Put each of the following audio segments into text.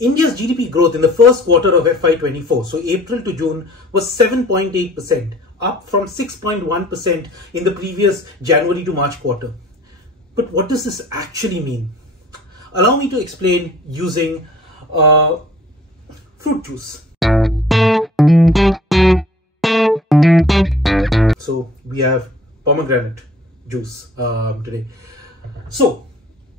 India's GDP growth in the first quarter of FY24, so April to June, was 7.8%, up from 6.1% in the previous January to March quarter. But what does this actually mean? Allow me to explain using fruit juice. So we have pomegranate juice today. So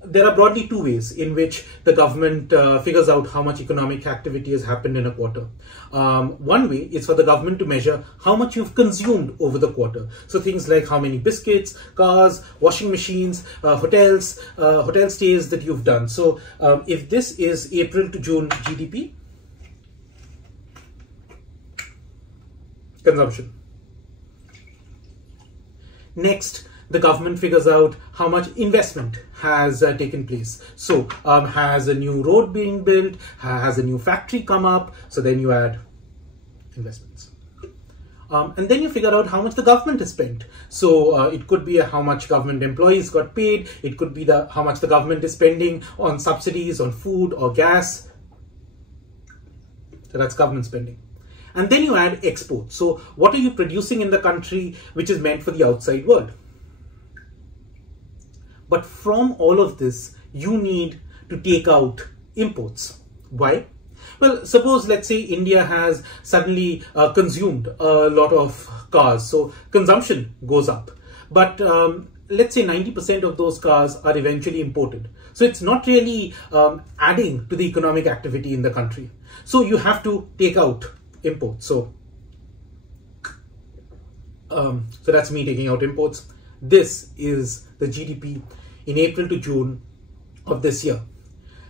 there are broadly two ways in which the government figures out how much economic activity has happened in a quarter. One way is for the government to measure how much you've consumed over the quarter. So things like how many biscuits, cars, washing machines, hotels, hotel stays that you've done. So if this is April to June GDP, consumption. Next, the government figures out how much investment has taken place. So has a new road being built, has a new factory come up, so then you add investments. And then you figure out how much the government has spent. So it could be how much government employees got paid, it could be how much the government is spending on subsidies, on food or gas. So that's government spending. And then you add exports. So what are you producing in the country which is meant for the outside world? But from all of this, you need to take out imports. Why? Well, suppose, let's say India has suddenly consumed a lot of cars. So consumption goes up. But let's say 90% of those cars are eventually imported. So it's not really adding to the economic activity in the country. So you have to take out imports. So that's me taking out imports. This is the GDP in April to June of this year.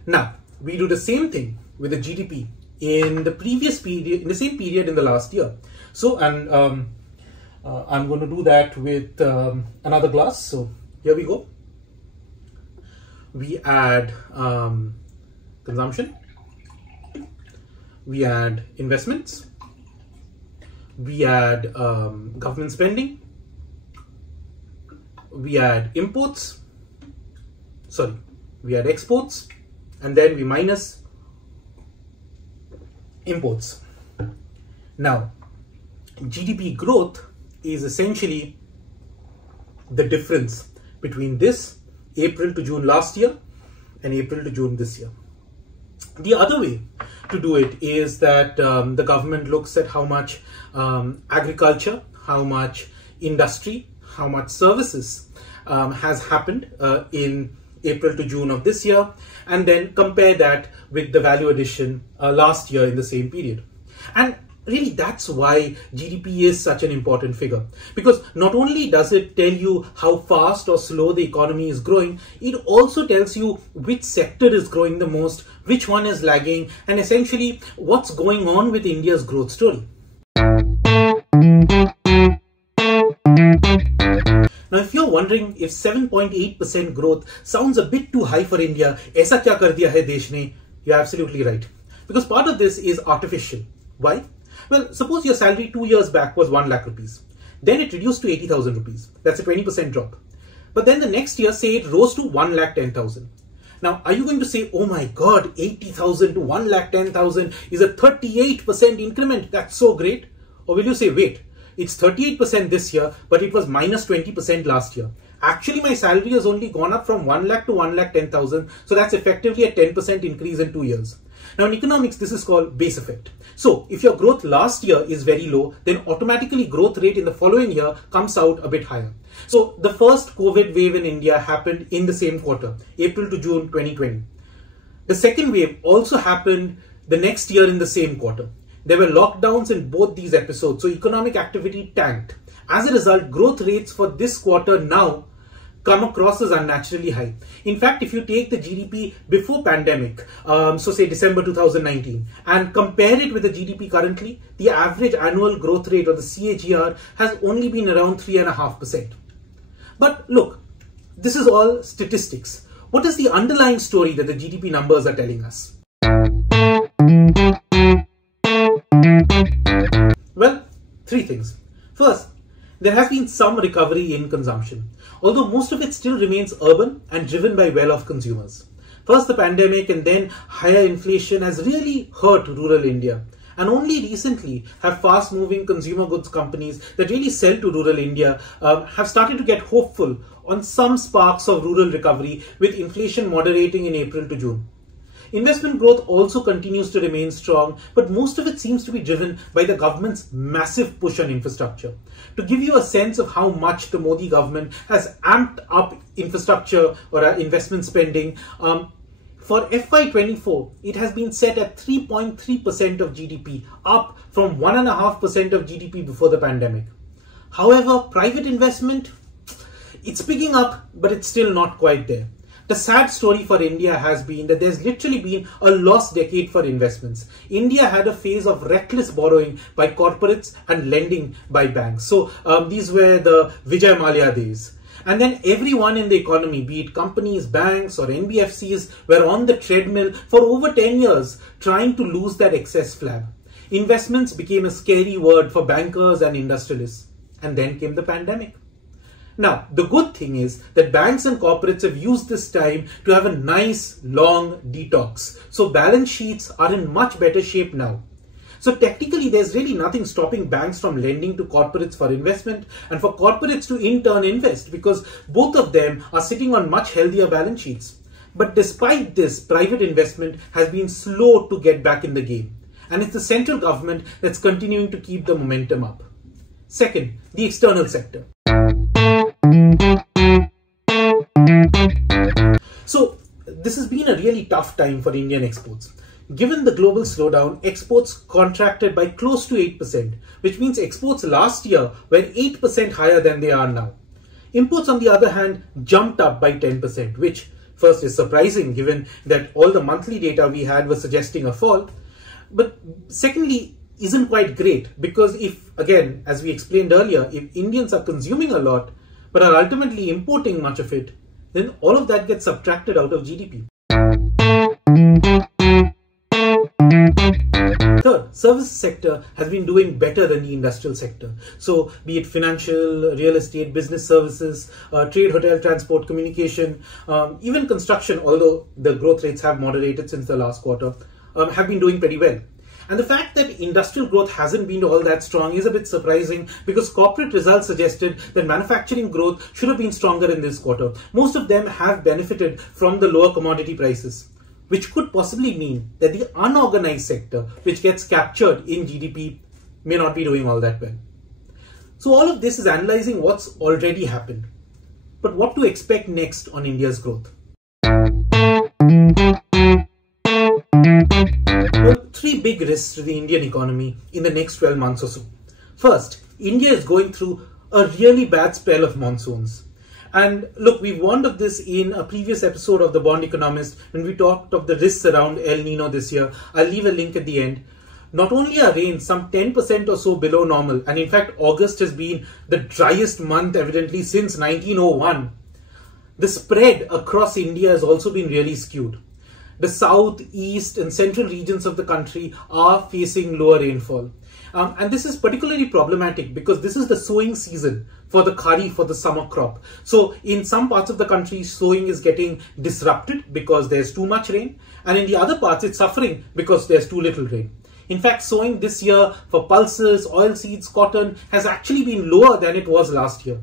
Now, we do the same thing with the GDP in the previous period, in the same period in the last year. So, and I'm going to do that with another glass. So here we go. We add consumption. We add investments. We add government spending. We add imports. Sorry, we add exports, and then we minus imports. Now, GDP growth is essentially the difference between this April to June last year and April to June this year. The other way to do it is that the government looks at how much agriculture, how much industry, how much services has happened in April to June of this year, and then compare that with the value addition last year in the same period. And really, that's why GDP is such an important figure, because not only does it tell you how fast or slow the economy is growing, it also tells you which sector is growing the most, which one is lagging, and essentially what's going on with India's growth story. Now, if you're wondering if 7.8% growth sounds a bit too high for India, aisa kya kar diya hai desh ne? You're absolutely right. Because part of this is artificial. Why? Well, suppose your salary 2 years back was 1 lakh rupees. Then it reduced to 80,000 rupees. That's a 20% drop. But then the next year, say it rose to 1,10,000. Now, are you going to say, oh my God, 80,000 to 1,10,000 is a 38% increment? That's so great. Or will you say, wait, it's 38% this year, but it was minus 20% last year. Actually, my salary has only gone up from 1 lakh to 1,10,000. So that's effectively a 10% increase in 2 years. Now, in economics, this is called base effect. So if your growth last year is very low, then automatically growth rate in the following year comes out a bit higher. So the first COVID wave in India happened in the same quarter, April to June 2020. The second wave also happened the next year in the same quarter. There were lockdowns in both these episodes, so economic activity tanked. As a result, growth rates for this quarter now come across as unnaturally high. In fact, if you take the GDP before pandemic, so say December 2019, and compare it with the GDP currently, the average annual growth rate, or the CAGR, has only been around 3.5%. But look, this is all statistics. What is the underlying story that the GDP numbers are telling us? Well, three things. First, there has been some recovery in consumption, although most of it still remains urban and driven by well-off consumers. First the pandemic and then higher inflation has really hurt rural India. And only recently have fast-moving consumer goods companies that really sell to rural India have started to get hopeful on some sparks of rural recovery, with inflation moderating in April to June. Investment growth also continues to remain strong, but most of it seems to be driven by the government's massive push on infrastructure. To give you a sense of how much the Modi government has amped up infrastructure or investment spending, for FY24, it has been set at 3.3% of GDP, up from 1.5% of GDP before the pandemic. However, private investment, it's picking up, but it's still not quite there. The sad story for India has been that there's literally been a lost decade for investments. India had a phase of reckless borrowing by corporates and lending by banks. So these were the Vijay Mallya days. And then everyone in the economy, be it companies, banks or NBFCs, were on the treadmill for over 10 years trying to lose that excess flab. Investments became a scary word for bankers and industrialists. And then came the pandemic. Now, the good thing is that banks and corporates have used this time to have a nice long detox. So balance sheets are in much better shape now. So technically, there's really nothing stopping banks from lending to corporates for investment and for corporates to in turn invest, because both of them are sitting on much healthier balance sheets. But despite this, private investment has been slow to get back in the game. And it's the central government that's continuing to keep the momentum up. Second, the external sector. So this has been a really tough time for Indian exports. Given the global slowdown, exports contracted by close to 8%, which means exports last year were 8% higher than they are now. Imports, on the other hand, jumped up by 10%, which first is surprising given that all the monthly data we had was suggesting a fall. But secondly, isn't quite great, because if, again, as we explained earlier, if Indians are consuming a lot but are ultimately importing much of it, then all of that gets subtracted out of GDP. Third, services sector has been doing better than the industrial sector. So be it financial, real estate, business services, trade, hotel, transport, communication, even construction, although the growth rates have moderated since the last quarter, have been doing pretty well. And the fact that industrial growth hasn't been all that strong is a bit surprising, because corporate results suggested that manufacturing growth should have been stronger in this quarter. Most of them have benefited from the lower commodity prices, which could possibly mean that the unorganized sector, which gets captured in GDP, may not be doing all that well. So all of this is analyzing what's already happened. But what to expect next on India's growth? Well, three big risks to the Indian economy in the next 12 months or so. First, India is going through a really bad spell of monsoons. And look, we warned of this in a previous episode of the Bond Economist when we talked of the risks around El Nino this year. I'll leave a link at the end. Not only are rains some 10% or so below normal, and in fact August has been the driest month evidently since 1901, the spread across India has also been really skewed. The south, east and central regions of the country are facing lower rainfall. And this is particularly problematic because this is the sowing season for the kharif, for the summer crop. So in some parts of the country, sowing is getting disrupted because there's too much rain. And in the other parts, it's suffering because there's too little rain. In fact, sowing this year for pulses, oilseeds, cotton has actually been lower than it was last year.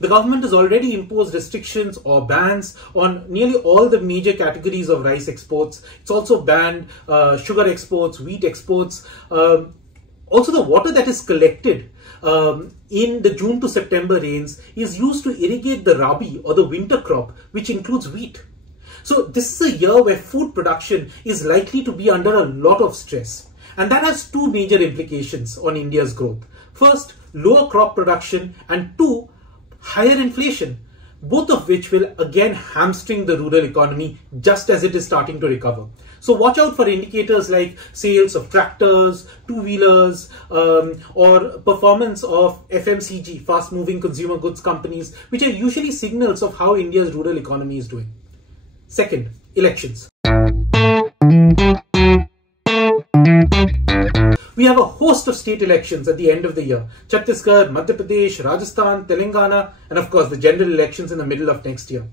The government has already imposed restrictions or bans on nearly all the major categories of rice exports. It's also banned sugar exports, wheat exports. Also, the water that is collected in the June to September rains is used to irrigate the rabi or the winter crop, which includes wheat. So this is a year where food production is likely to be under a lot of stress. And that has two major implications on India's growth. First, lower crop production, and two, higher inflation, both of which will again hamstring the rural economy just as it is starting to recover. So watch out for indicators like sales of tractors, two-wheelers, or performance of FMCG, fast-moving consumer goods companies, which are usually signals of how India's rural economy is doing. Second, elections. We have a host of state elections at the end of the year. Chhattisgarh, Madhya Pradesh, Rajasthan, Telangana, and of course the general elections in the middle of next year.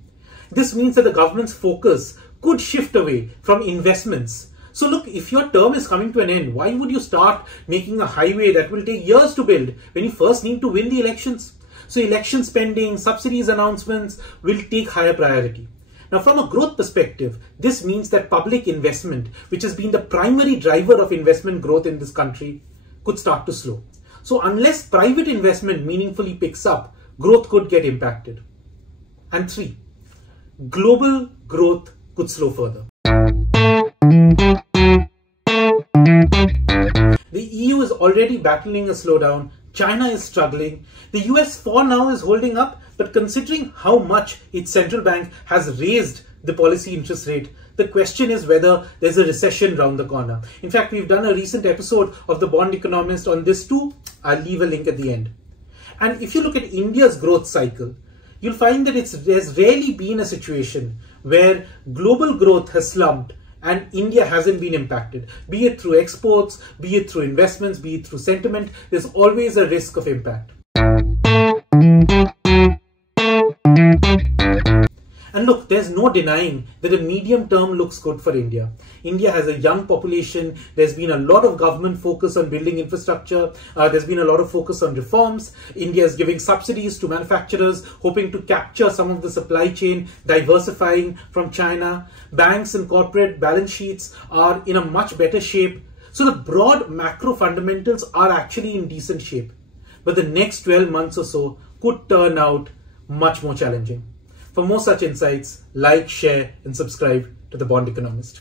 This means that the government's focus could shift away from investments. So look, if your term is coming to an end, why would you start making a highway that will take years to build when you first need to win the elections? So election spending, subsidies announcements will take higher priority. Now, from a growth perspective, this means that public investment, which has been the primary driver of investment growth in this country, could start to slow. So unless private investment meaningfully picks up, growth could get impacted. And 3, global growth could slow further. The EU is already battling a slowdown. China is struggling. The US for now is holding up, but considering how much its central bank has raised the policy interest rate, the question is whether there's a recession round the corner. In fact, we've done a recent episode of the Bond Economist on this too. I'll leave a link at the end. And if you look at India's growth cycle, you'll find that there's rarely been a situation where global growth has slumped and India hasn't been impacted, be it through exports, be it through investments, be it through sentiment. There's always a risk of impact. And look, there's no denying that the medium term looks good for India. India has a young population. There's been a lot of government focus on building infrastructure. There's been a lot of focus on reforms. India is giving subsidies to manufacturers, hoping to capture some of the supply chain, diversifying from China. Banks and corporate balance sheets are in a much better shape. So the broad macro fundamentals are actually in decent shape. But the next 12 months or so could turn out much more challenging. For more such insights, like, share, and subscribe to the Bond Economist.